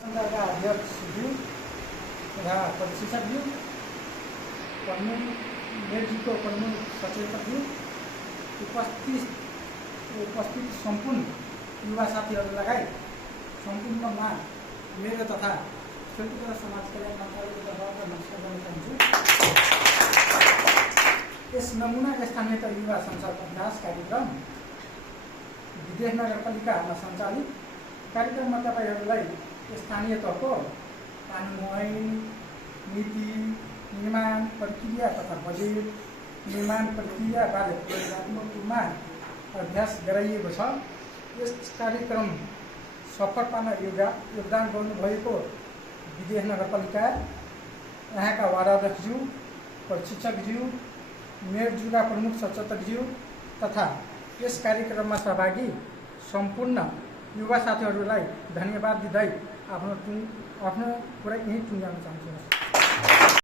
संघका अध्यक्षज्यू तथा प्रशिक्षकज्यू, मेयरजीको प्रमुख सचेतकज्यू, उपस्थित सम्पूर्ण युवा साथीहरू लगायत सम्पूर्णमा मेरो तथा खेलकुद र समाज कल्याण मन्त्रालयको तर्फबाट नमस्कार गर्न चाहन्छु। यस नमुना स्थानीय युवा संसद अभ्यास कार्यक्रम विदेश नगरपालिकामा सञ्चालित कार्यक्रममा तपाईहरूलाई स्थानीय तहको कानुन ऐन, नीति निर्माण प्रक्रिया तथा बजेट निर्माण प्रक्रिया बारे प्रयोगात्मक रूपमा अभ्यास गराइएको छ। यस कार्यक्रम सफल पार्न योगदान गर्नुभएको विदेश नगरपालिका, यहाँका वार्डाध्यक्षज्यू, प्रशिक्षकज्यू, मेयरज्यूका प्रमुख सचेतकज्यू तथा यस कार्यक्रममा सहभागी सम्पूर्ण युवा साथीहरूलाई धन्यवाद दिँदै आफ्नो कुरा यहीँ टुङ्ग्याउन चाहन्छु।